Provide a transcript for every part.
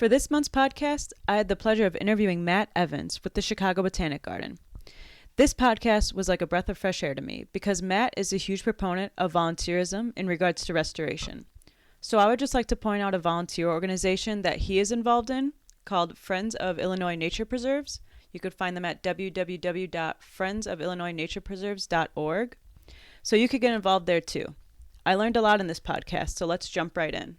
For this month's podcast, I had the pleasure of interviewing Matt Evans with the Chicago Botanic Garden. This podcast was like a breath of fresh air to me because Matt is a huge proponent of volunteerism in regards to restoration. So I would just like to point out a volunteer organization that he is involved in called Friends of Illinois Nature Preserves. You could find them at www.friendsofillinoisnaturepreserves.org. So you could get involved there too. I learned a lot in this podcast, so let's jump right in.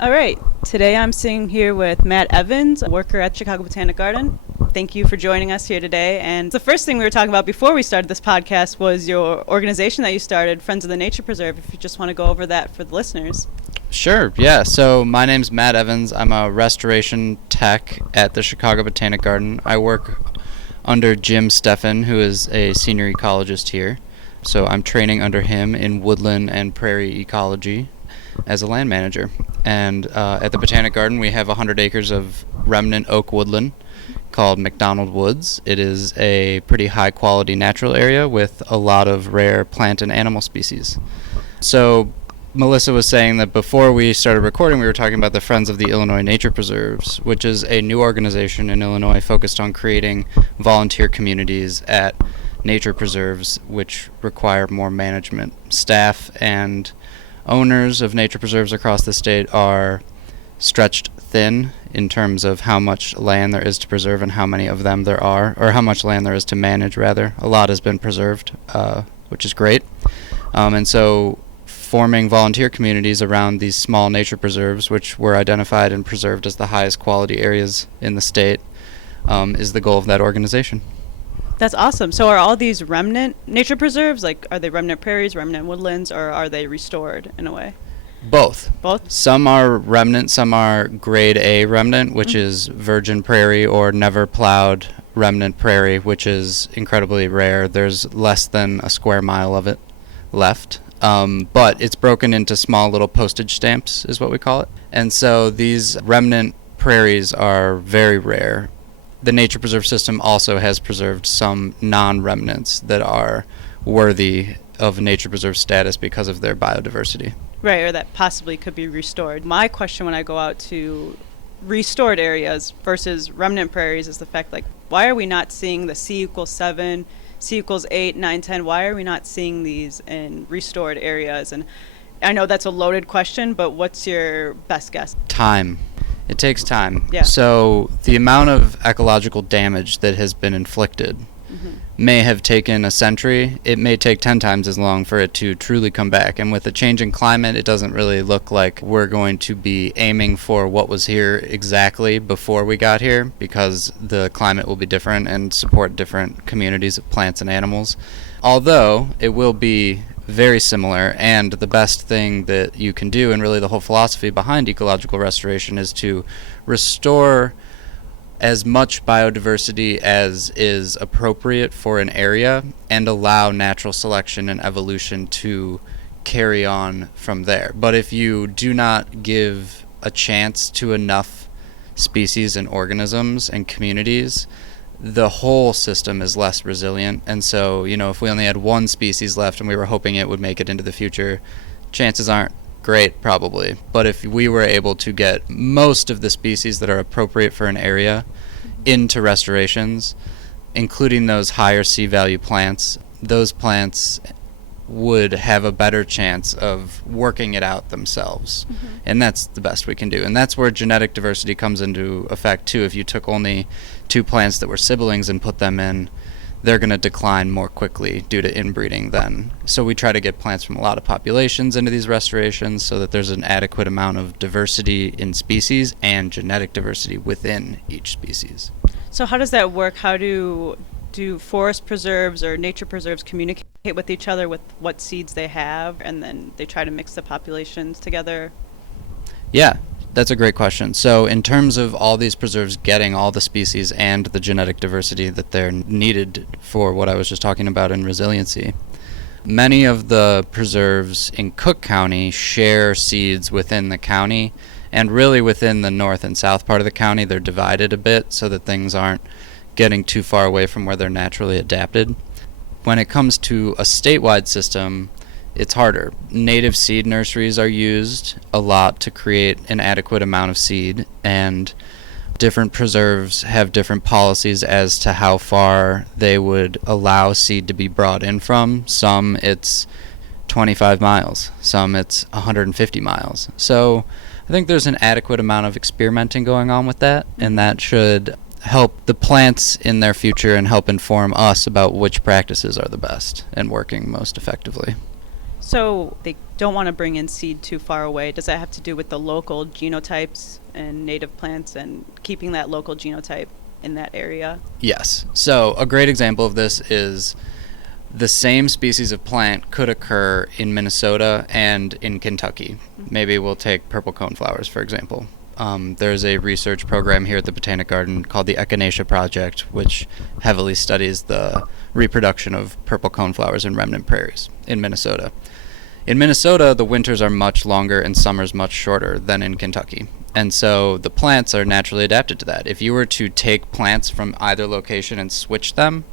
All right, today I'm sitting here with Matt Evans, a worker at Chicago Botanic Garden. Thank you for joining us here today. And the first thing we were talking about before we started this podcast was your organization that you started, Friends of the Nature Preserve, if you just want to go over that for the listeners. Sure, yeah. So my name's Matt Evans. I'm a restoration tech at the Chicago Botanic Garden. I work under Jim Steffen, who is a senior ecologist here. So I'm training under him in woodland and prairie ecology as a land manager. And at the Botanic Garden, we have 100 acres of remnant oak woodland called McDonald Woods. It is a pretty high-quality natural area with a lot of rare plant and animal species. So Melissa was saying that before we started recording, we were talking about the Friends of the Illinois Nature Preserves, which is a new organization in Illinois focused on creating volunteer communities at nature preserves, which require more management. Staff and owners of nature preserves across the state are stretched thin in terms of how much land there is to preserve and how many of them there are, or how much land there is to manage, rather. A lot has been preserved, which is great. And so forming volunteer communities around these small nature preserves, which were identified and preserved as the highest quality areas in the state, is the goal of that organization. That's awesome. So are all these remnant nature preserves, like are they remnant prairies, remnant woodlands, or are they restored in a way? Both. Both? Some are remnant, some are grade A remnant, which is virgin prairie, or never plowed remnant prairie, which is incredibly rare. There's less than a square mile of it left. But it's broken into small little postage stamps, is what we call it. And so these remnant prairies are very rare. The nature preserve system also has preserved some non-remnants that are worthy of nature preserve status because of their biodiversity. Right, or that possibly could be restored. My question when I go out to restored areas versus remnant prairies is the fact, like, why are we not seeing the C=7, C=8, 9, 10? Why are we not seeing these in restored areas? And I know that's a loaded question, but what's your best guess? Time. It takes time. Yeah. So the amount of ecological damage that has been inflicted may have taken a century. It may take 10 times as long for it to truly come back. And with the changing climate, it doesn't really look like we're going to be aiming for what was here exactly before we got here, because the climate will be different and support different communities of plants and animals. Although it will be very similar, and the best thing that you can do, and really the whole philosophy behind ecological restoration, is to restore as much biodiversity as is appropriate for an area and allow natural selection and evolution to carry on from there. But if you do not give a chance to enough species and organisms and communities, the whole system is less resilient. And so, if we only had one species left and we were hoping it would make it into the future, chances aren't great, probably. But if we were able to get most of the species that are appropriate for an area into restorations, including those higher C-value plants, those plants would have a better chance of working it out themselves. And that's the best we can do. And that's where genetic diversity comes into effect too. If you took only two plants that were siblings and put them in, they're going to decline more quickly due to inbreeding then. So we try to get plants from a lot of populations into these restorations so that there's an adequate amount of diversity in species and genetic diversity within each species. So how does that work? How do forest preserves or nature preserves communicate with each other with what seeds they have, and then they try to mix the populations together? Yeah, that's a great question. So in terms of all these preserves getting all the species and the genetic diversity that they're needed for what I was just talking about in resiliency, many of the preserves in Cook County share seeds within the county, and really within the north and south part of the county they're divided a bit so that things aren't getting too far away from where they're naturally adapted. When it comes to a statewide system, it's harder. Native seed nurseries are used a lot to create an adequate amount of seed, and different preserves have different policies as to how far they would allow seed to be brought in from. Some it's 25 miles, some it's 150 miles. So I think there's an adequate amount of experimenting going on with that, and that should help the plants in their future and help inform us about which practices are the best and working most effectively. So they don't want to bring in seed too far away. Does that have to do with the local genotypes and native plants and keeping that local genotype in that area? Yes. So a great example of this is the same species of plant could occur in Minnesota and in Kentucky. Maybe we'll take purple coneflowers, for example. There's a research program here at the Botanic Garden called the Echinacea Project, which heavily studies the reproduction of purple coneflowers in remnant prairies in Minnesota. In Minnesota, the winters are much longer and summers much shorter than in Kentucky. And so the plants are naturally adapted to that. If you were to take plants from either location and switch them,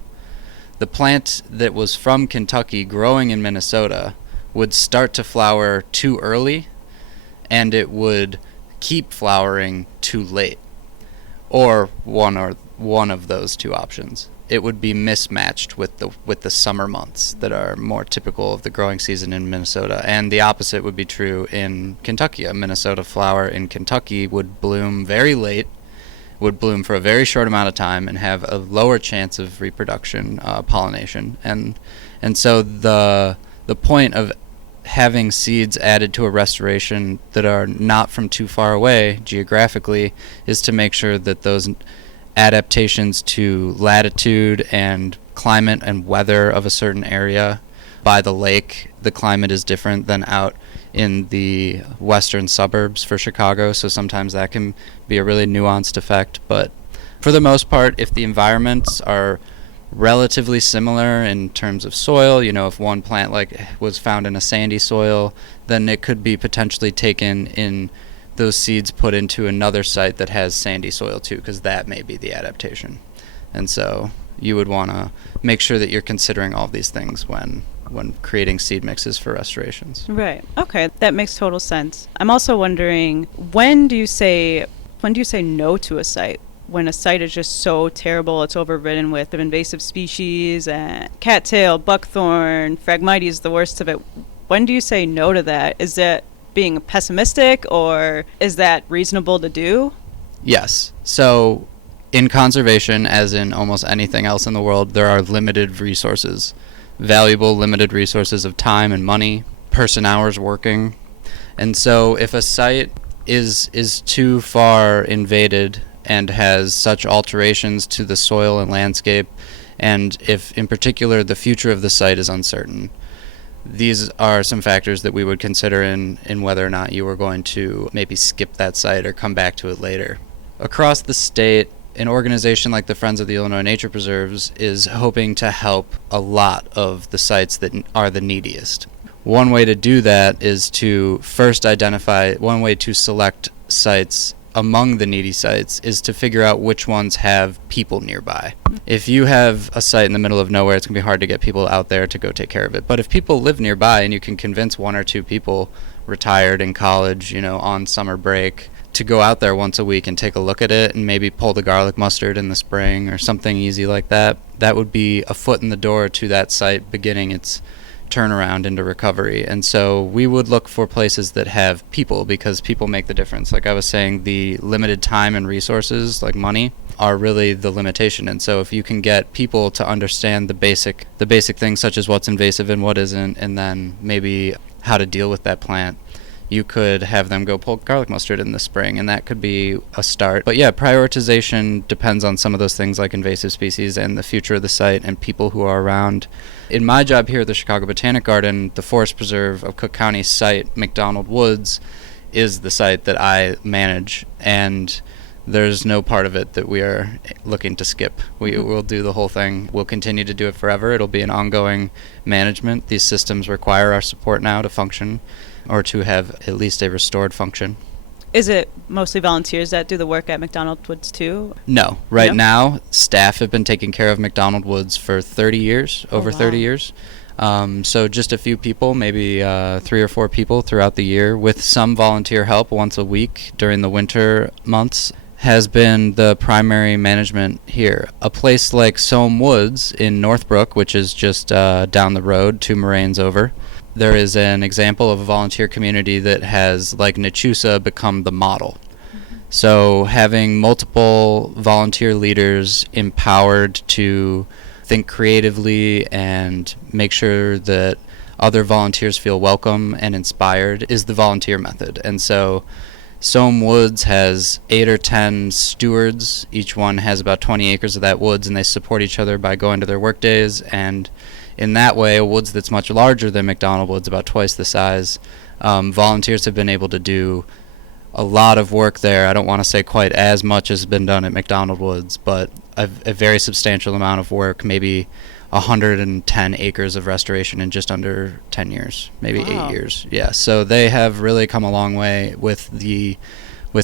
the plant that was from Kentucky growing in Minnesota would start to flower too early, and it would keep flowering too late, or one of those two options. It would be mismatched with the summer months that are more typical of the growing season in Minnesota, and the opposite would be true in Kentucky. A Minnesota flower in Kentucky would bloom very late, would bloom for a very short amount of time, and have a lower chance of reproduction, pollination, and so the point of having seeds added to a restoration that are not from too far away geographically is to make sure that those adaptations to latitude and climate and weather of a certain area. By the lake, the climate is different than out in the western suburbs for Chicago, so sometimes that can be a really nuanced effect. But for the most part, if the environments are relatively similar in terms of soil, if one plant was found in a sandy soil, then it could be potentially taken in those seeds put into another site that has sandy soil too, because that may be the adaptation. And so you would want to make sure that you're considering all these things when creating seed mixes for restorations. Right. Okay, that makes total sense. I'm also wondering, when do you say no to a site? When a site is just so terrible, it's overridden with invasive species and cattail, buckthorn, Phragmites is the worst of it. When do you say no to that? Is that being pessimistic, or is that reasonable to do? Yes. So in conservation, as in almost anything else in the world, there are limited resources, valuable limited resources of time and money, person hours working. And so if a site is too far invaded and has such alterations to the soil and landscape, and if in particular the future of the site is uncertain, these are some factors that we would consider in whether or not you were going to maybe skip that site or come back to it later. Across the state, an organization like the Friends of the Illinois Nature Preserves is hoping to help a lot of the sites that are the neediest. One way to do that is to first identify, one way to select sites among the needy sites is to figure out which ones have people nearby. If you have a site in the middle of nowhere, it's going to be hard to get people out there to go take care of it. But if people live nearby and you can convince one or two people retired in college, on summer break, to go out there once a week and take a look at it and maybe pull the garlic mustard in the spring or something easy like that, that would be a foot in the door to that site beginning its turnaround into recovery. And so we would look for places that have people, because people make the difference. Like I was saying, the limited time and resources, like money, are really the limitation. And so if you can get people to understand the basic things, such as what's invasive and what isn't, and then maybe how to deal with that plant, you could have them go pull garlic mustard in the spring, and that could be a start. But yeah, prioritization depends on some of those things like invasive species and the future of the site and people who are around. In my job here at the Chicago Botanic Garden, the Forest Preserve of Cook County's site, McDonald Woods, is the site that I manage, and there's no part of it that we are looking to skip. We will do the whole thing. We'll continue to do it forever. It'll be an ongoing management. These systems require our support now to function, or to have at least a restored function. Is it mostly volunteers that do the work at McDonald Woods too? No. Right now, staff have been taking care of McDonald Woods for 30 years, over 30 years. So just a few people, maybe 3 or 4 people throughout the year, with some volunteer help once a week during the winter months, has been the primary management here. A place like Soame Woods in Northbrook, which is just down the road, 2 moraines over, there is an example of a volunteer community that has, like Nachusa, become the model. So having multiple volunteer leaders empowered to think creatively and make sure that other volunteers feel welcome and inspired is the volunteer method. And so Soame Woods has 8 or 10 stewards. Each one has about 20 acres of that woods, and they support each other by going to their work days. And in that way, a woods that's much larger than McDonald Woods, about twice the size, volunteers have been able to do a lot of work there. I don't want to say quite as much has been done at McDonald Woods, but a very substantial amount of work, maybe 110 acres of restoration in just under 10 years, maybe Wow. 8 years. Yeah, so they have really come a long way with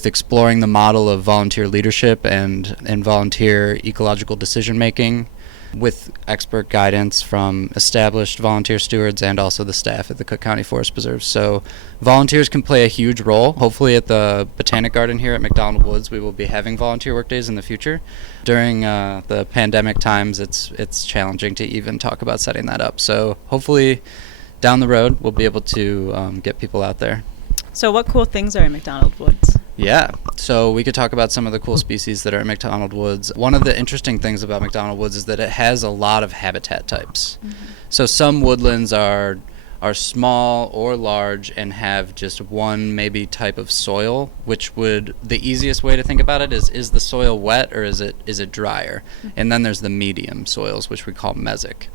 exploring the model of volunteer leadership and volunteer ecological decision making, with expert guidance from established volunteer stewards and also the staff at the Cook County Forest Preserve. So volunteers can play a huge role. Hopefully at the Botanic Garden here at McDonald Woods, we will be having volunteer work days in the future. During the pandemic times, it's challenging to even talk about setting that up. So hopefully down the road, we'll be able to get people out there. So what cool things are in McDonald Woods? Yeah, so we could talk about some of the cool species that are in McDonald Woods. One of the interesting things about McDonald Woods is that it has a lot of habitat types. So some woodlands are small or large and have just one maybe type of soil, which would, the easiest way to think about it is the soil wet or is it drier? And then there's the medium soils, which we call mesic.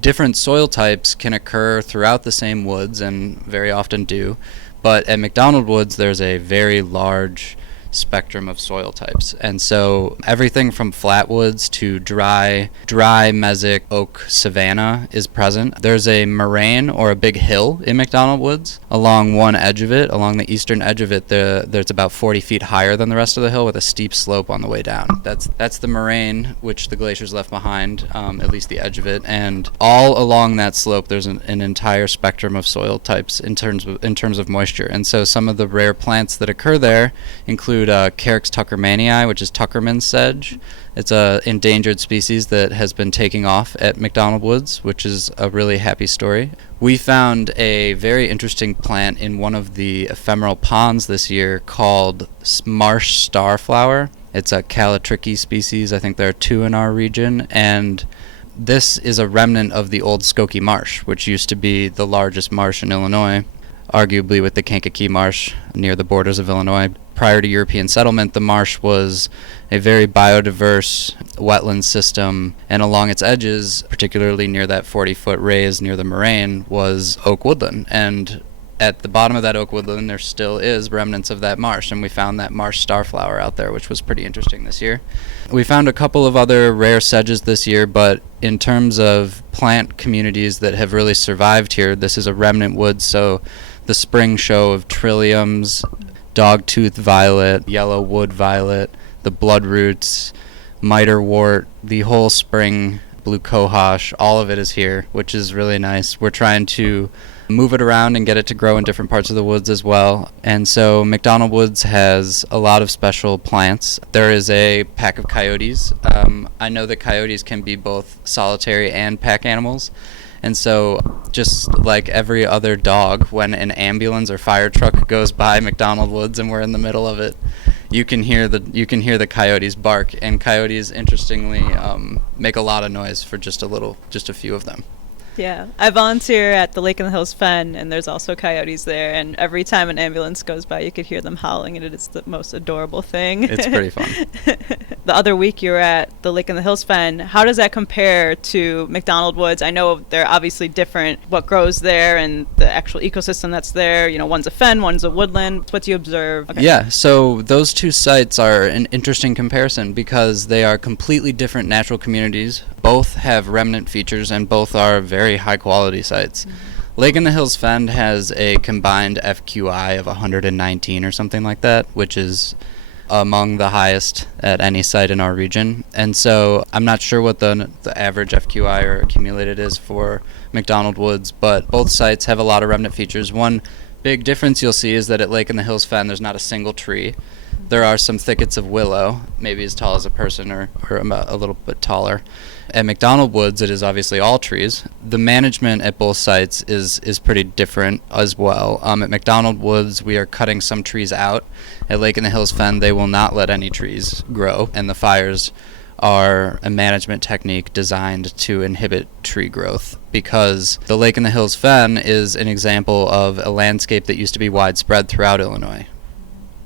Different soil types can occur throughout the same woods, and very often do. But at McDonald Woods, there's a very large spectrum of soil types. And so everything from flatwoods to dry mesic oak savanna is present. There's a moraine or a big hill in McDonald Woods. Along one edge of it, along the eastern edge of it, there's about 40 feet higher than the rest of the hill with a steep slope on the way down. That's the moraine, which the glaciers left behind, at least the edge of it. And all along that slope, there's an entire spectrum of soil types in terms of moisture. And so some of the rare plants that occur there include Carex tuckermanii, which is Tuckerman's sedge. It's a endangered species that has been taking off at McDonald Woods, which is a really happy story. We found a very interesting plant in one of the ephemeral ponds this year called marsh starflower. It's a Calatrichi species. I think there are 2 in our region, and this is a remnant of the old Skokie Marsh, which used to be the largest marsh in Illinois, arguably with the Kankakee Marsh near the borders of Illinois. Prior to European settlement, the marsh was a very biodiverse wetland system, and along its edges, particularly near that 40-foot raise near the moraine, was oak woodland. And at the bottom of that oak woodland, there still is remnants of that marsh, and we found that marsh starflower out there, which was pretty interesting this year. We found a couple of other rare sedges this year, but in terms of plant communities that have really survived here, this is a remnant wood, so the spring show of trilliums, dogtooth violet, yellow wood violet, the bloodroots, miterwort, the whole spring blue cohosh, all of it is here, which is really nice. We're trying to move it around and get it to grow in different parts of the woods as well. And so McDonald Woods has a lot of special plants. There is a pack of coyotes. I know that coyotes can be both solitary and pack animals. And so, just like every other dog, when an ambulance or fire truck goes by McDonald Woods and we're in the middle of it, you can hear the coyotes bark. And coyotes, interestingly, make a lot of noise for just a few of them. Yeah, I volunteer at the Lake in the Hills Fen, and there's also coyotes there, and every time an ambulance goes by, you could hear them howling, and it is the most adorable thing. It's pretty fun. The other week you were at the Lake in the Hills Fen. How does that compare to McDonald Woods? I know they're obviously different, what grows there and the actual ecosystem that's there. You know, one's a fen, one's a woodland. What do you observe? Okay. Yeah, so those two sites are an interesting comparison because they are completely different natural communities. Both have remnant features and both are very high quality sites. Mm-hmm. Lake in the Hills Fen has a combined FQI of 119 or something like that, which is among the highest at any site in our region. And so I'm not sure what the average FQI or accumulated is for McDonald Woods, but both sites have a lot of remnant features. One big difference you'll see is that at Lake in the Hills Fen, there's not a single tree. There are some thickets of willow, maybe as tall as a person or a little bit taller. At McDonald Woods, it is obviously all trees. The management at both sites is pretty different as well. At McDonald Woods, we are cutting some trees out. At Lake in the Hills Fen, they will not let any trees grow, and the fires are a management technique designed to inhibit tree growth, because the Lake in the Hills Fen is an example of a landscape that used to be widespread throughout Illinois.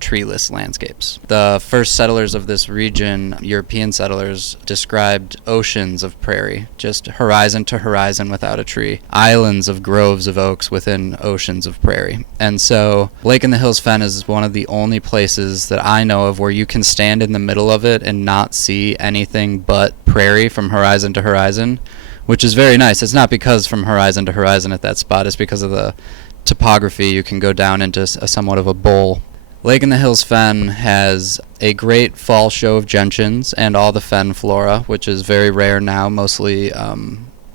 Treeless landscapes. The first settlers of this region, European settlers, described oceans of prairie, just horizon to horizon without a tree, islands of groves of oaks within oceans of prairie. And so Lake in the Hills Fen is one of the only places that I know of where you can stand in the middle of it and not see anything but prairie from horizon to horizon, which is very nice. It's not because from horizon to horizon at that spot, it's because of the topography. You can go down into a somewhat of a bowl. Lake in the Hills Fen has a great fall show of gentians and all the fen flora, which is very rare now, mostly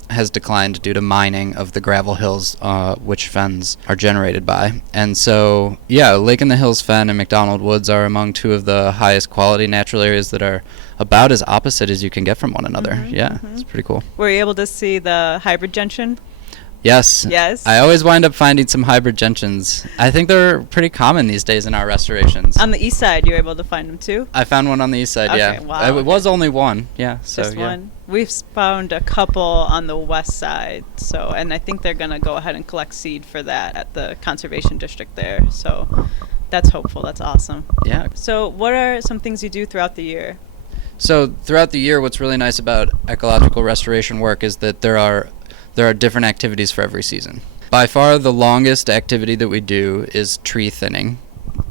has declined due to mining of the gravel hills, which fens are generated by. And so, yeah, Lake in the Hills Fen and McDonald Woods are among two of the highest quality natural areas that are about as opposite as you can get from one another. It's pretty cool. Were you able to see the hybrid gentian? Yes. Yes. I always wind up finding some hybrid gentians. I think they're pretty common these days in our restorations. On the east side, you were able to find them too? I found one on the east side, okay, yeah. Wow, It was only one, yeah. So, just yeah. one? We've found a couple on the west side, and I think they're going to go ahead and collect seed for that at the conservation district there. So that's hopeful. That's awesome. Yeah. So what are some things you do throughout the year? So throughout the year, what's really nice about ecological restoration work is that there are different activities for every season. By far the longest activity that we do is tree thinning.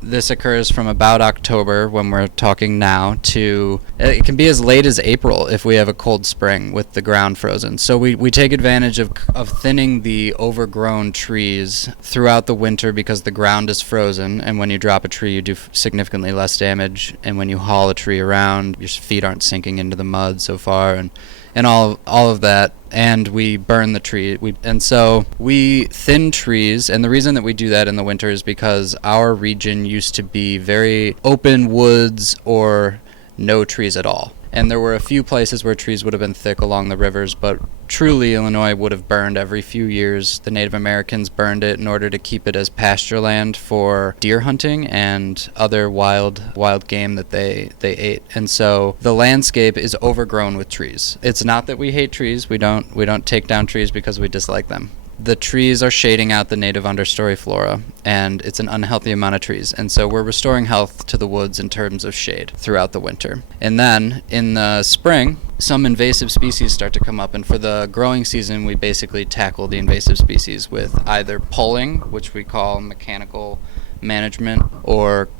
This occurs from about October, when we're talking now, to it can be as late as April if we have a cold spring with the ground frozen. So we take advantage of thinning the overgrown trees throughout the winter because the ground is frozen, and when you drop a tree you do significantly less damage, and when you haul a tree around your feet aren't sinking into the mud so far, and all of that, and we burn the tree. And so we thin trees, and the reason that we do that in the winter is because our region used to be very open woods or no trees at all. And there were a few places where trees would have been thick along the rivers, but truly Illinois would have burned every few years. The Native Americans burned it in order to keep it as pasture land for deer hunting and other wild game that they ate. And so the landscape is overgrown with trees. It's not that we hate trees. We don't take down trees because we dislike them. The trees are shading out the native understory flora, and it's an unhealthy amount of trees. And so we're restoring health to the woods in terms of shade throughout the winter. And then in the spring, some invasive species start to come up, and for the growing season, we basically tackle the invasive species with either pulling, which we call mechanical management, or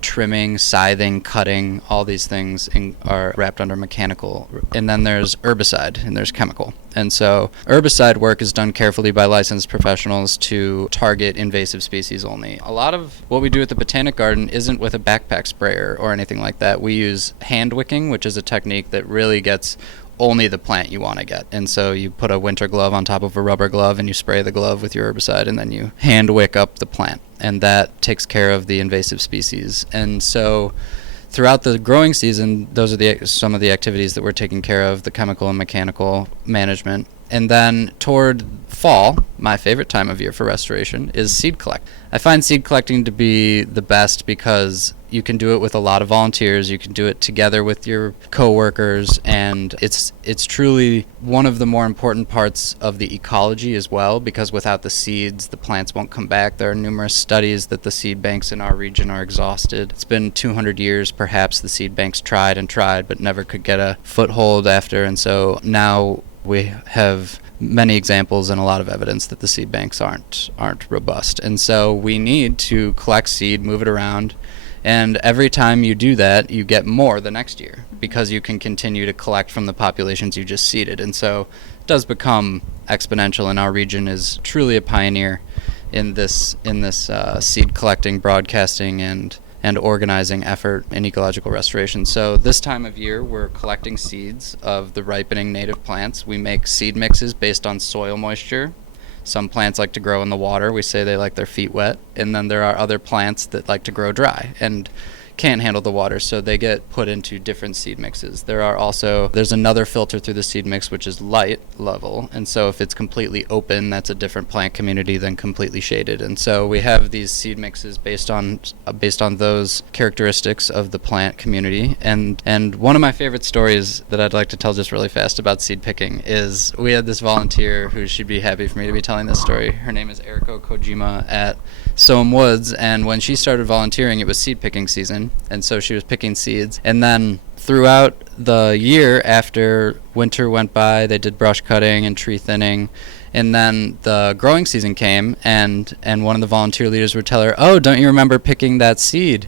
trimming, scything, cutting. All these things are wrapped under mechanical. And then there's herbicide, and there's chemical. And so herbicide work is done carefully by licensed professionals to target invasive species only. A lot of what we do at the Botanic Garden isn't with a backpack sprayer or anything like that. We use hand wicking, which is a technique that really gets only the plant you want to get. And so you put a winter glove on top of a rubber glove, and you spray the glove with your herbicide, and then you hand wick up the plant. And that takes care of the invasive species. And so throughout the growing season, those are some of the activities that we're taking care of, the chemical and mechanical management. And then toward fall, my favorite time of year for restoration is seed collect. I find seed collecting to be the best because you can do it with a lot of volunteers. You can do it together with your coworkers, and it's truly one of the more important parts of the ecology as well, because without the seeds, the plants won't come back. There are numerous studies that the seed banks in our region are exhausted. It's been 200 years, perhaps, the seed banks tried and tried, but never could get a foothold after, and so now we have many examples and a lot of evidence that the seed banks aren't robust. And so we need to collect seed, move it around, and every time you do that, you get more the next year because you can continue to collect from the populations you just seeded. And so it does become exponential, and our region is truly a pioneer in this seed collecting, broadcasting, and and organizing effort in ecological restoration. So this time of year, we're collecting seeds of the ripening native plants. We make seed mixes based on soil moisture. Some plants like to grow in the water. We say they like their feet wet. And then there are other plants that like to grow dry and can't handle the water, so they get put into different seed mixes. There's another filter through the seed mix, which is light level, and so if it's completely open, that's a different plant community than completely shaded. And so we have these seed mixes based on those characteristics of the plant community. And one of my favorite stories that I'd like to tell just really fast about seed picking is we had this volunteer who she'd be happy for me to be telling this story. Her name is Eriko Kojima at Soam Woods, and when she started volunteering, it was seed picking season, and so she was picking seeds. And then throughout the year, after winter went by, they did brush cutting and tree thinning, and then the growing season came, and one of the volunteer leaders would tell her, "Oh, don't you remember picking that seed?"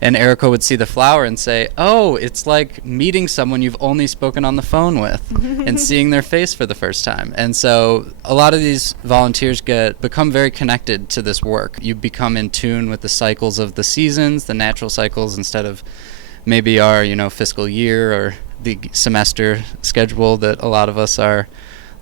And Erica would see the flower and say, "Oh, it's like meeting someone you've only spoken on the phone with and seeing their face for the first time." And so a lot of these volunteers become very connected to this work. You become in tune with the cycles of the seasons, the natural cycles, instead of maybe our, fiscal year or the semester schedule that a lot of us are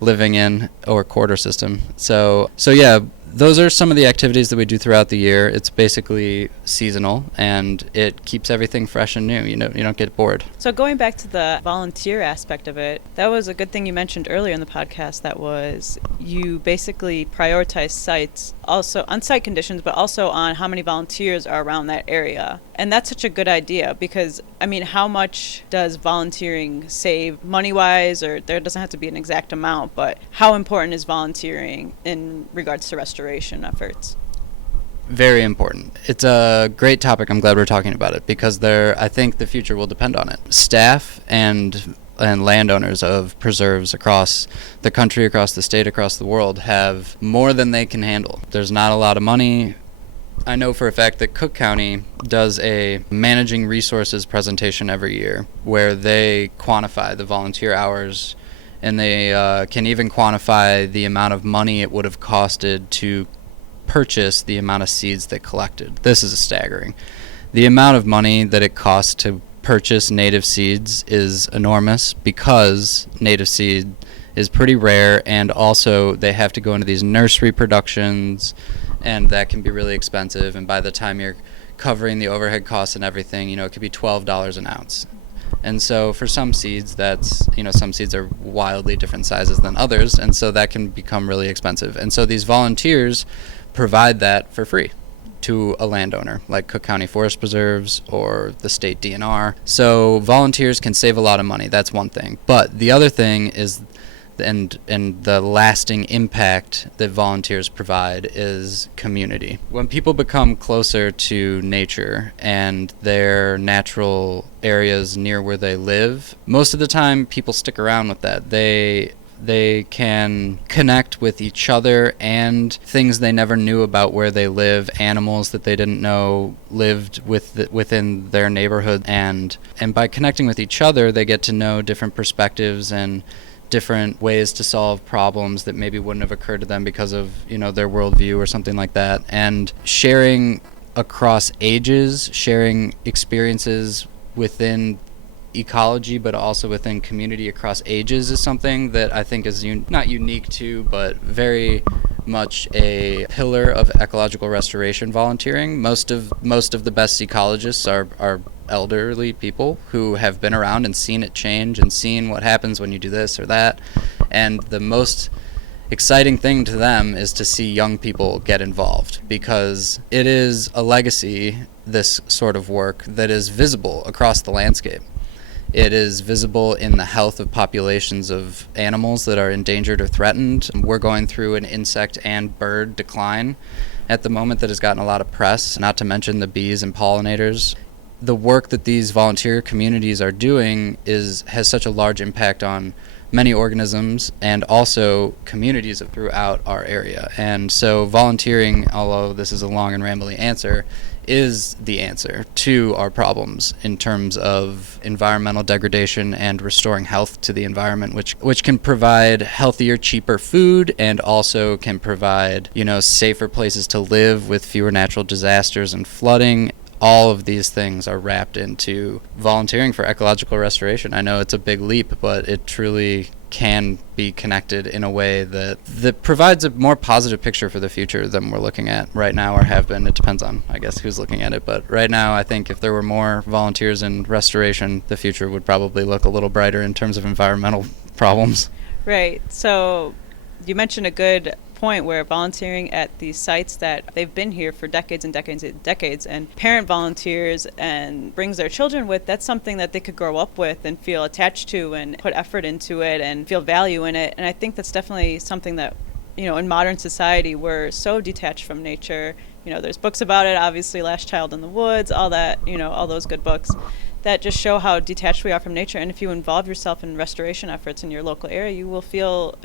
living in, or quarter system. So yeah, those are some of the activities that we do throughout the year. It's basically seasonal, and it keeps everything fresh and new. You don't get bored. So going back to the volunteer aspect of it, that was a good thing you mentioned earlier in the podcast. That was, you basically prioritize sites also on site conditions, but also on how many volunteers are around that area. And that's such a good idea because, how much does volunteering save money-wise? Or there doesn't have to be an exact amount, but how important is volunteering in regards to restoration efforts? Very important. It's a great topic. I'm glad we're talking about it because I think the future will depend on it. Staff and landowners of preserves across the country, across the state, across the world have more than they can handle. There's not a lot of money. I know for a fact that Cook County does a managing resources presentation every year where they quantify the volunteer hours, and they can even quantify the amount of money it would have costed to purchase the amount of seeds they collected. This is staggering. The amount of money that it costs to purchase native seeds is enormous because native seed is pretty rare, and also they have to go into these nursery productions, and that can be really expensive, and by the time you're covering the overhead costs and everything, it could be $12 an ounce. And so for some seeds, some seeds are wildly different sizes than others, and so that can become really expensive. And so these volunteers provide that for free to a landowner, like Cook County Forest Preserves or the state DNR. So volunteers can save a lot of money. That's one thing. But the other thing is, and the lasting impact that volunteers provide is community. When people become closer to nature and their natural areas near where they live, most of the time people stick around with that. They can connect with each other and things they never knew about where they live, animals that they didn't know lived within their neighborhood, and by connecting with each other, they get to know different perspectives and different ways to solve problems that maybe wouldn't have occurred to them because of their worldview or something like that. And sharing across ages, sharing experiences within ecology but also within community across ages is something that I think is not unique to, but very much a pillar of ecological restoration volunteering. Most of the best ecologists are elderly people who have been around and seen it change and seen what happens when you do this or that, and the most exciting thing to them is to see young people get involved, because it is a legacy, this sort of work, that is visible across the landscape. It is visible in the health of populations of animals that are endangered or threatened. We're going through an insect and bird decline at the moment that has gotten a lot of press, not to mention the bees and pollinators. The work that these volunteer communities are doing has such a large impact on many organisms and also communities throughout our area. And so volunteering, although this is a long and rambling answer, is the answer to our problems in terms of environmental degradation and restoring health to the environment, which can provide healthier, cheaper food, and also can provide, safer places to live with fewer natural disasters and flooding. all of these things are wrapped into volunteering for ecological restoration. I know it's a big leap, but it truly can be connected in a way that provides a more positive picture for the future than we're looking at right now or have been. It depends on, I guess, who's looking at it. But right now, I think if there were more volunteers in restoration, the future would probably look a little brighter in terms of environmental problems. Right. So you mentioned a good point where volunteering at these sites that they've been here for decades and decades and decades, and parent volunteers and brings their children with, that's something that they could grow up with and feel attached to and put effort into it and feel value in it. And I think that's definitely something that, in modern society, we're so detached from nature. There's books about it, obviously, Last Child in the Woods, all that, all those good books that just show how detached we are from nature. And if you involve yourself in restoration efforts in your local area, you will feel,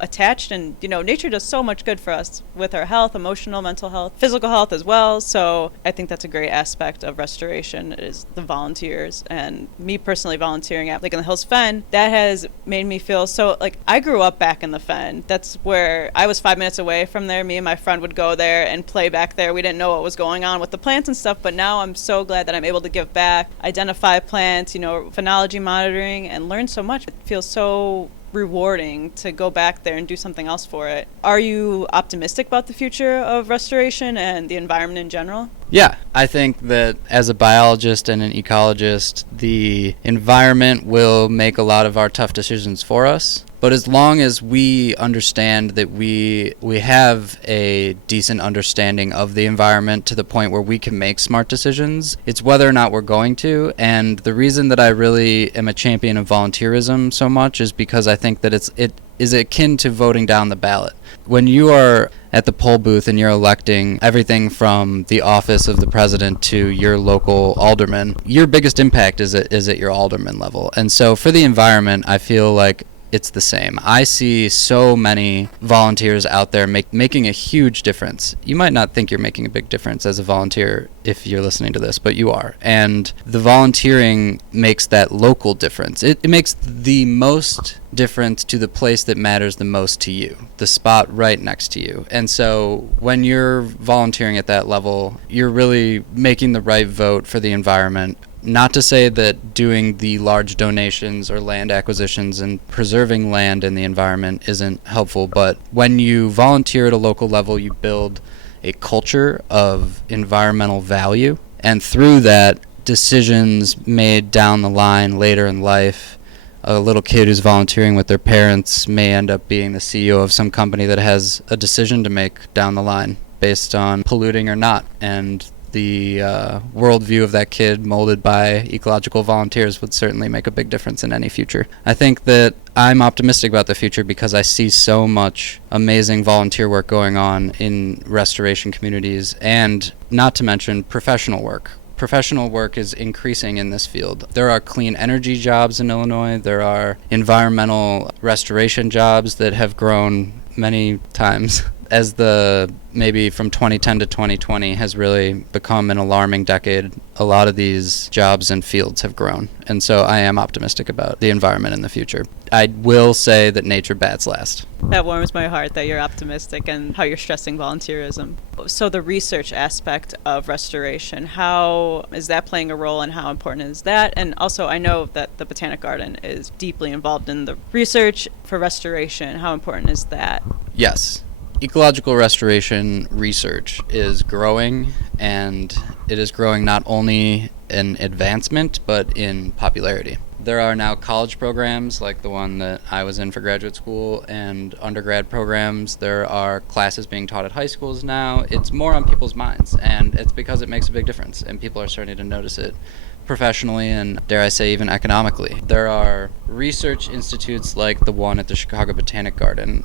attached. And, nature does so much good for us with our health, emotional, mental health, physical health as well. So I think that's a great aspect of restoration is the volunteers. And me personally volunteering at Lake in the Hills Fen, that has made me feel so, I grew up back in the Fen. That's where I was 5 minutes away from there. Me and my friend would go there and play back there. We didn't know what was going on with the plants and stuff, but now I'm so glad that I'm able to give back, identify plants, phenology monitoring, and learn so much. It feels so rewarding to go back there and do something else for it. Are you optimistic about the future of restoration and the environment in general? Yeah, I think that as a biologist and an ecologist, the environment will make a lot of our tough decisions for us. But as long as we understand that we have a decent understanding of the environment to the point where we can make smart decisions, it's whether or not we're going to. And the reason that I really am a champion of volunteerism so much is because I think that it is akin to voting down the ballot. When you are at the poll booth and you're electing everything from the office of the president to your local alderman, your biggest impact is at your alderman level. And so for the environment, I feel like it's the same. I see so many volunteers out there making a huge difference. You might not think you're making a big difference as a volunteer if you're listening to this, but you are. And the volunteering makes that local difference. It makes the most difference to the place that matters the most to you, the spot right next to you. And so when you're volunteering at that level, you're really making the right vote for the environment. Not to say that doing the large donations or land acquisitions and preserving land in the environment isn't helpful, but when you volunteer at a local level, you build a culture of environmental value, and through that, decisions made down the line later in life. A little kid who's volunteering with their parents may end up being the CEO of some company that has a decision to make down the line based on polluting or not, and the worldview of that kid molded by ecological volunteers would certainly make a big difference in any future. I think that I'm optimistic about the future because I see so much amazing volunteer work going on in restoration communities, and not to mention professional work. Professional work is increasing in this field. There are clean energy jobs in Illinois. There are environmental restoration jobs that have grown many times. As the maybe from 2010 to 2020 has really become an alarming decade, a lot of these jobs and fields have grown. And so I am optimistic about the environment in the future. I will say that nature bats last. That warms my heart that you're optimistic and how you're stressing volunteerism. So the research aspect of restoration, how is that playing a role and how important is that? And also I know that the Botanic Garden is deeply involved in the research for restoration. How important is that? Yes. Ecological restoration research is growing, and it is growing not only in advancement but in popularity. There are now college programs like the one that I was in for graduate school and undergrad programs. There are classes being taught at high schools now. It's more on people's minds, and it's because it makes a big difference, and people are starting to notice it professionally and, dare I say, even economically. There are research institutes like the one at the Chicago Botanic Garden,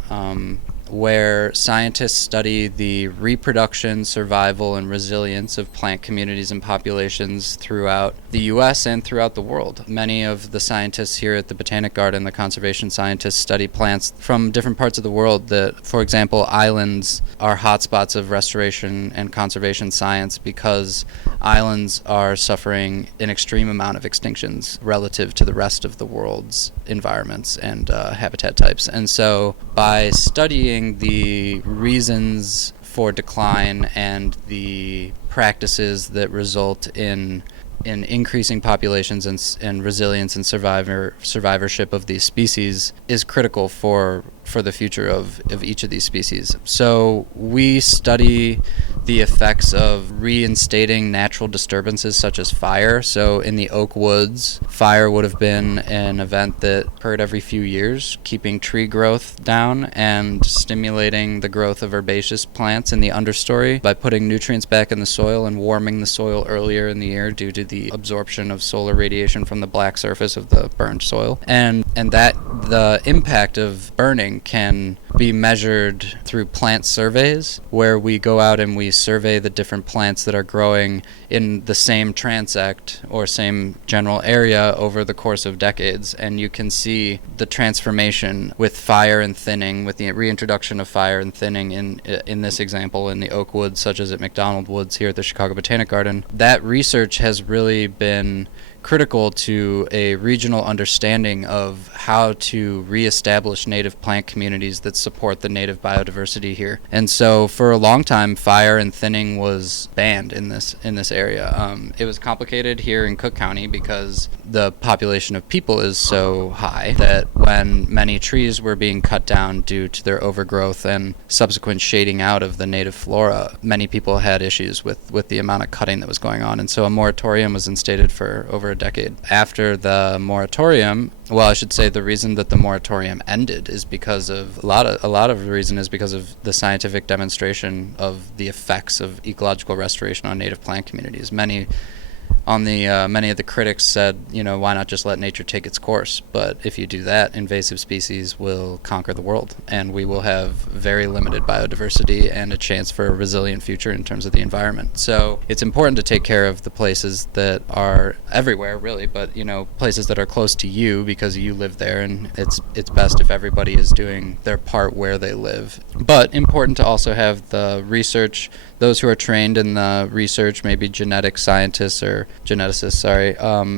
where scientists study the reproduction, survival, and resilience of plant communities and populations throughout the U.S. and throughout the world. Many of the scientists here at the Botanic Garden, the conservation scientists, study plants from different parts of the world that, for example, islands are hotspots of restoration and conservation science because islands are suffering an extreme amount of extinctions relative to the rest of the world's environments and habitat types. And so by studying the reasons for decline and the practices that result in increasing populations and resilience and survivorship of these species is critical for the future of each of these species. So we study the effects of reinstating natural disturbances such as fire. So in the oak woods, fire would have been an event that occurred every few years, keeping tree growth down and stimulating the growth of herbaceous plants in the understory by putting nutrients back in the soil and warming the soil earlier in the year due to the absorption of solar radiation from the black surface of the burned soil. And that the impact of burning can be measured through plant surveys, where we go out and we survey the different plants that are growing in the same transect or same general area over the course of decades, and you can see the transformation with fire and thinning, with the reintroduction of fire and thinning in this example in the oak woods, such as at McDonald Woods here at the Chicago Botanic Garden. That research has really been critical to a regional understanding of how to reestablish native plant communities that support the native biodiversity here. And so for a long time, fire and thinning was banned in this area. It was complicated here in Cook County because the population of people is so high that when many trees were being cut down due to their overgrowth and subsequent shading out of the native flora, many people had issues with the amount of cutting that was going on. And so a moratorium was instated for over a decade. After the moratorium, well, I should say the reason that the moratorium ended is because of a lot of the reason is because of the scientific demonstration of the effects of ecological restoration on native plant communities. Many of the critics said, why not just let nature take its course? But if you do that, invasive species will conquer the world, and we will have very limited biodiversity and a chance for a resilient future in terms of the environment. So it's important to take care of the places that are everywhere, really, but places that are close to you because you live there, and it's best if everybody is doing their part where they live. But important to also have the research, those who are trained in the research, maybe genetic scientists or geneticists,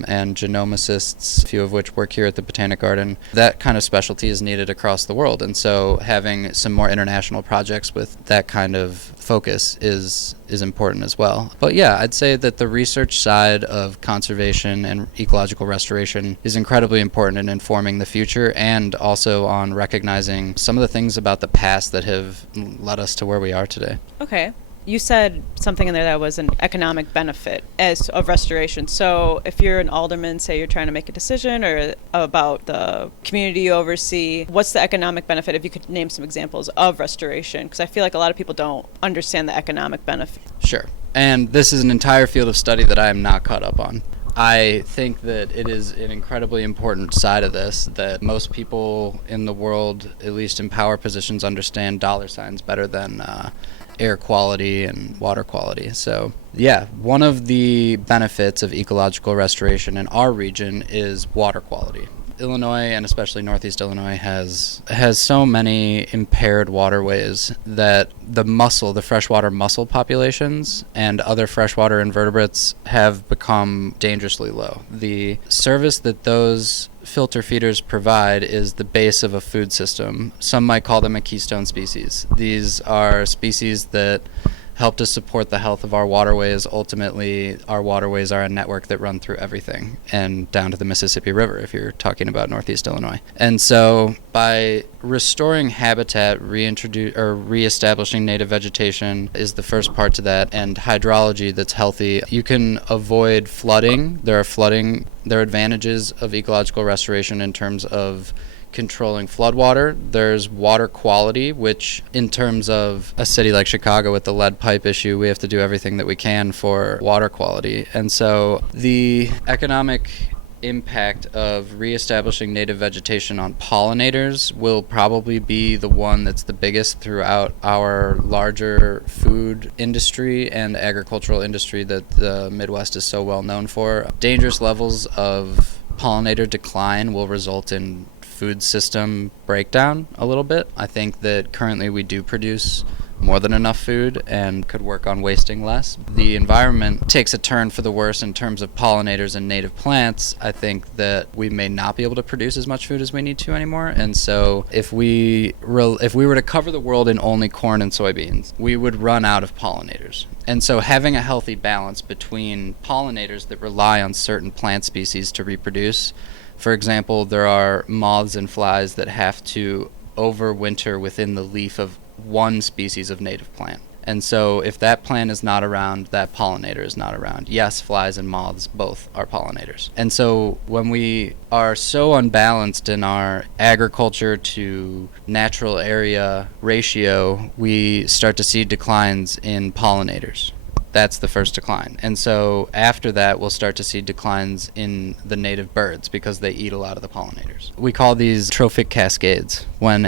and genomicists, a few of which work here at the Botanic Garden. That kind of specialty is needed across the world, and so having some more international projects with that kind of focus is important as well. But yeah, I'd say that the research side of conservation and ecological restoration is incredibly important in informing the future, and also on recognizing some of the things about the past that have led us to where we are today. Okay. You said something in there that was an economic benefit of restoration. So if you're an alderman, say you're trying to make a decision or about the community you oversee, what's the economic benefit, if you could name some examples of restoration? Because I feel like a lot of people don't understand the economic benefit. Sure. And this is an entire field of study that I am not caught up on. I think that it is an incredibly important side of this, that most people in the world, at least in power positions, understand dollar signs better than air quality and water quality. So yeah, one of the benefits of ecological restoration in our region is water quality. Illinois, and especially Northeast Illinois, has so many impaired waterways that the freshwater mussel populations and other freshwater invertebrates have become dangerously low. The service that those filter feeders provide is the base of a food system. Some might call them a keystone species. These are species that help to support the health of our waterways. Ultimately, our waterways are a network that run through everything and down to the Mississippi River if you're talking about Northeast Illinois. And so by restoring habitat, reestablishing native vegetation is the first part to that, and hydrology that's healthy, you can avoid flooding. There are advantages of ecological restoration in terms of controlling floodwater. There's water quality, which in terms of a city like Chicago with the lead pipe issue, we have to do everything that we can for water quality. And so the economic impact of reestablishing native vegetation on pollinators will probably be the one that's the biggest throughout our larger food industry and agricultural industry that the Midwest is so well known for. Dangerous levels of pollinator decline will result in food system breakdown a little bit. I think that currently we do produce more than enough food and could work on wasting less. The environment takes a turn for the worse in terms of pollinators and native plants. I think that we may not be able to produce as much food as we need to anymore, and so if we were to cover the world in only corn and soybeans, we would run out of pollinators. And so having a healthy balance between pollinators that rely on certain plant species to reproduce. For example, there are moths and flies that have to overwinter within the leaf of one species of native plant. And so if that plant is not around, that pollinator is not around. Yes, flies and moths both are pollinators. And so when we are so unbalanced in our agriculture to natural area ratio, we start to see declines in pollinators. That's the first decline. And so after that, we'll start to see declines in the native birds because they eat a lot of the pollinators. We call these trophic cascades when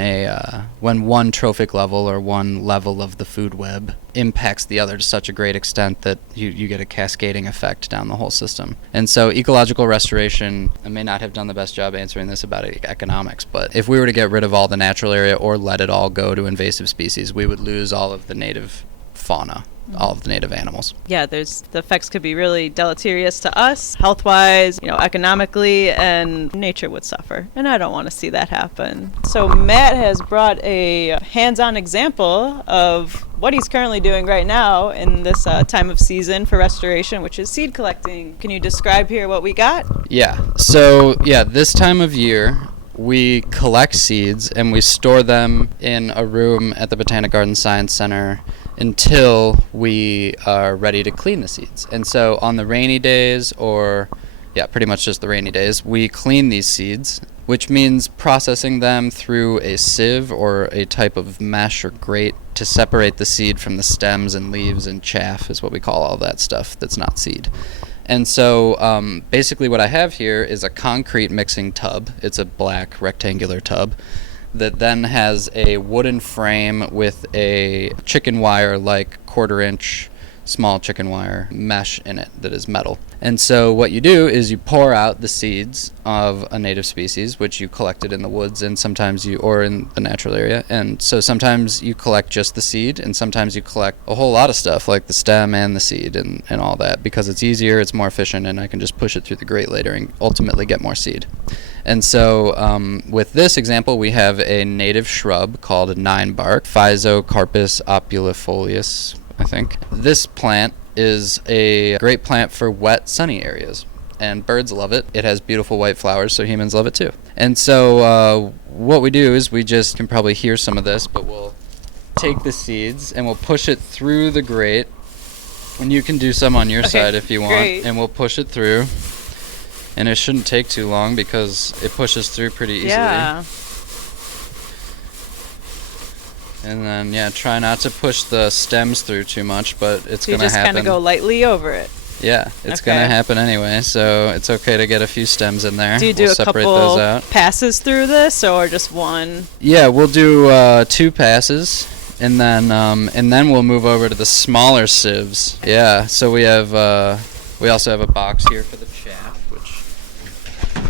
one trophic level or one level of the food web impacts the other to such a great extent that you get a cascading effect down the whole system. And so ecological restoration, I may not have done the best job answering this about economics, but if we were to get rid of all the natural area or let it all go to invasive species, we would lose all of the native fauna, all of the native animals. Yeah, the effects could be really deleterious to us, health-wise, economically, and nature would suffer. And I don't want to see that happen. So Matt has brought a hands-on example of what he's currently doing right now in this time of season for restoration, which is seed collecting. Can you describe here what we got? Yeah. So, this time of year, we collect seeds and we store them in a room at the Botanic Garden Science Center until we are ready to clean the seeds. And so on the rainy days, pretty much just the rainy days, we clean these seeds, which means processing them through a sieve or a type of mesh or grate to separate the seed from the stems and leaves and chaff is what we call all that stuff that's not seed. And so basically what I have here is a concrete mixing tub. It's a black rectangular tub that then has a wooden frame with a chicken wire, like 1/4 inch small chicken wire mesh in it that is metal. And so what you do is you pour out the seeds of a native species, which you collected in the woods and or in the natural area. And so sometimes you collect just the seed, and sometimes you collect a whole lot of stuff, like the stem and the seed and all that, because it's easier, it's more efficient, and I can just push it through the grate later and ultimately get more seed. And so with this example, we have a native shrub called a 9-bark, Physocarpus opulifolius, I think. This plant is a great plant for wet, sunny areas, and birds love it. It has beautiful white flowers, so humans love it too. And so what we do is you can probably hear some of this, but we'll take the seeds and we'll push it through the grate, and you can do some on your side if you want, great. And we'll push it through, and it shouldn't take too long because it pushes through pretty easily. Yeah. And then, try not to push the stems through too much, but it's going to happen. You just kind of go lightly over it. Yeah, it's going to happen anyway, so it's okay to get a few stems in there. Do you do a couple passes through this, or just one? Yeah, we'll do 2 passes, and then we'll move over to the smaller sieves. Yeah, so we also have a box here for the chaff, which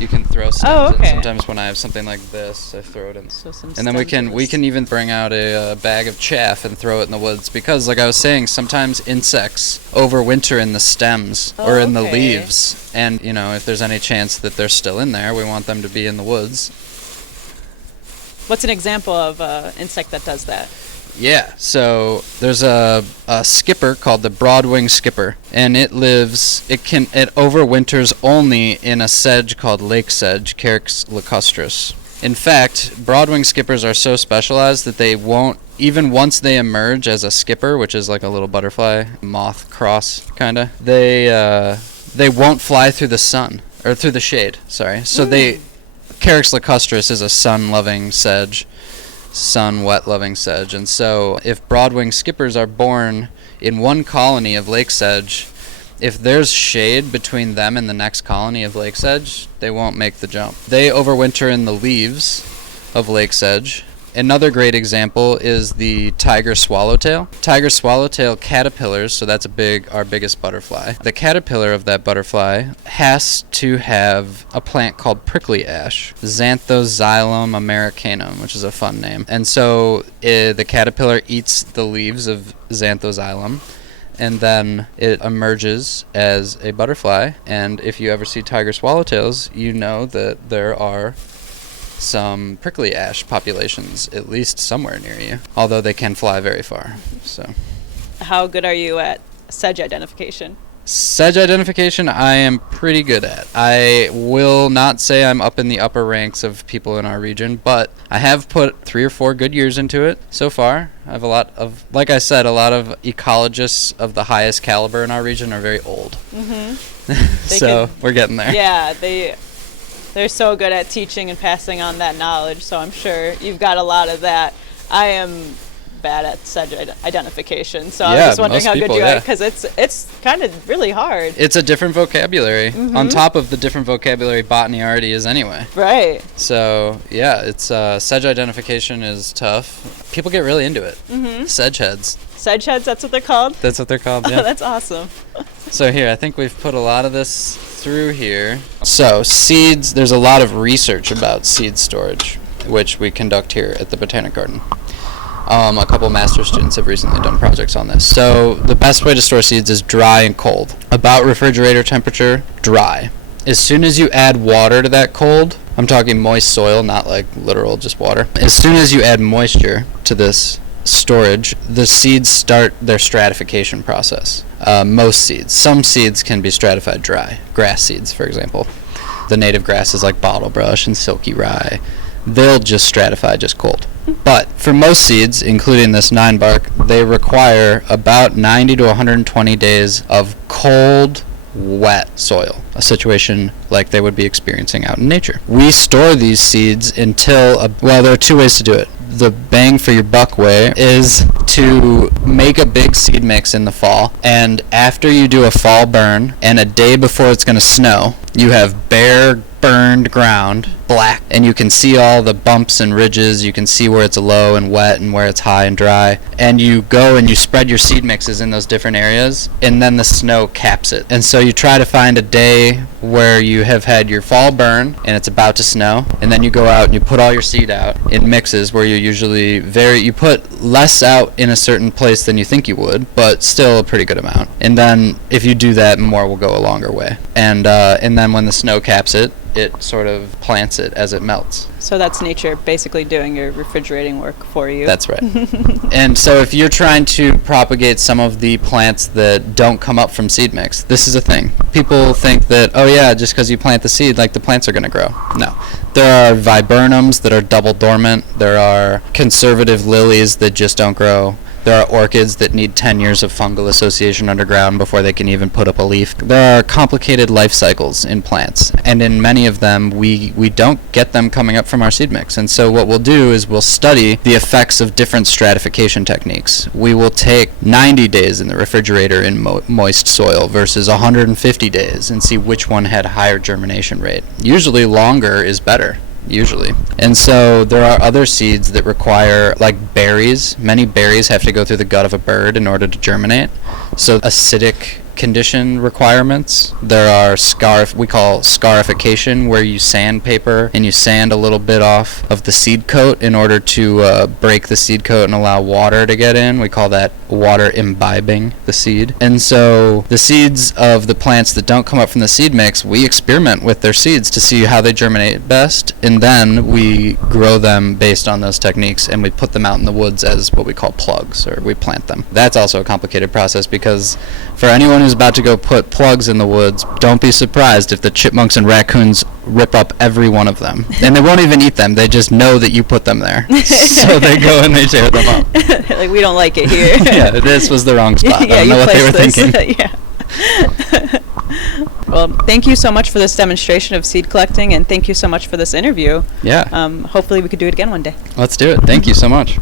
you can throw stems in. Sometimes when I have something like this, I throw it in. And then we can even bring out a bag of chaff and throw it in the woods, because like I was saying, sometimes insects overwinter in the stems or in the leaves, and if there's any chance that they're still in there, we want them to be in the woods. What's an example of an insect that does that? Yeah, so there's a skipper called the broadwing skipper, and it overwinters only in a sedge called lake sedge, Carex lacustris. In fact, broadwing skippers are so specialized that they won't, even once they emerge as a skipper, which is like a little butterfly, moth cross kinda, they won't fly through the sun, or through the shade, sorry. So Carex lacustris is a sun-loving sedge. Wet-loving sedge, and so if broadwing skippers are born in one colony of lake sedge, if there's shade between them and the next colony of lake sedge, they won't make the jump. They overwinter in the leaves of lake sedge, Another great example is the tiger swallowtail. Tiger swallowtail caterpillars, so that's our biggest butterfly. The caterpillar of that butterfly has to have a plant called prickly ash, Xanthoxylum americanum, which is a fun name. And so the caterpillar eats the leaves of Xanthoxylum, and then it emerges as a butterfly. And if you ever see tiger swallowtails, you know that there are some prickly ash populations, at least somewhere near you, although they can fly very far. So, how good are you at sedge identification? Sedge identification, I am pretty good at. I will not say I'm up in the upper ranks of people in our region, but I have put 3 or 4 good years into it so far. I have like I said, a lot of ecologists of the highest caliber in our region are very old. So we're getting there. Yeah, they're so good at teaching and passing on that knowledge, so I'm sure you've got a lot of that. I am bad at sedge identification, so I was just wondering how good you are, because it's kind of really hard. It's a different vocabulary on top of the different vocabulary botany already is anyway. Right. So yeah, it's sedge identification is tough. People get really into it. Sedge heads. Sedge heads, that's what they're called? That's what they're called, yeah. Oh, that's awesome. So here, I think we've put a lot of this through here. So seeds, there's a lot of research about seed storage, which we conduct here at the Botanic Garden. A couple master students have recently done projects on this. So the best way to store seeds is dry and cold. About refrigerator temperature, dry. As soon as you add water to that cold, I'm talking moist soil, not like literal just water. As soon as you add moisture to this storage, the seeds start their stratification process. Most seeds. Some seeds can be stratified dry. Grass seeds, for example. The native grasses like bottlebrush and silky rye, they'll just stratify just cold. But for most seeds, including this 9-bark, they require about 90 to 120 days of cold, wet soil, a situation like they would be experiencing out in nature. We store these seeds until, there are 2 ways to do it. The bang for your buck way is to make a big seed mix in the fall, and after you do a fall burn and a day before it's going to snow, you have bare burned ground, black, and you can see all the bumps and ridges. You can see where it's low and wet and where it's high and dry, and you go and you spread your seed mixes in those different areas, and then the snow caps it. And so you try to find a day where you have had your fall burn and it's about to snow, and then you go out and you put all your seed out in mixes where you put less out in a certain place than you think you would, but still a pretty good amount. And then if you do that, more will go a longer way. And then when the snow caps it, it sort of plants it as it melts. So that's nature basically doing your refrigerating work for you. That's right. And so if you're trying to propagate some of the plants that don't come up from seed mix, this is a thing. People think that, just because you plant the seed, like the plants are going to grow. No. There are viburnums that are double dormant. There are conservative lilies that just don't grow. There are orchids that need 10 years of fungal association underground before they can even put up a leaf. There are complicated life cycles in plants, and in many of them, we don't get them coming up from our seed mix. And so what we'll do is we'll study the effects of different stratification techniques. We will take 90 days in the refrigerator in moist soil versus 150 days and see which one had a higher germination rate. Usually longer is better. Usually. And so there are other seeds that require, like berries. Many berries have to go through the gut of a bird in order to germinate. So acidic condition requirements. There are we call scarification, where you sandpaper and you sand a little bit off of the seed coat in order to break the seed coat and allow water to get in. We call that water imbibing the seed. And so the seeds of the plants that don't come up from the seed mix, we experiment with their seeds to see how they germinate best, and then we grow them based on those techniques, and we put them out in the woods as what we call plugs, or we plant them. That's also a complicated process, because for anyone who's about to go put plugs in the woods, don't be surprised if the chipmunks and raccoons rip up every one of them. And they won't even eat them, they just know that you put them there. So they go and they tear them up. Like, we don't like it here. Yeah, this was the wrong spot. I don't know what they were thinking. Yeah. Well, thank you so much for this demonstration of seed collecting, and thank you so much for this interview. Yeah. Hopefully we could do it again one day. Let's do it. Thank you so much.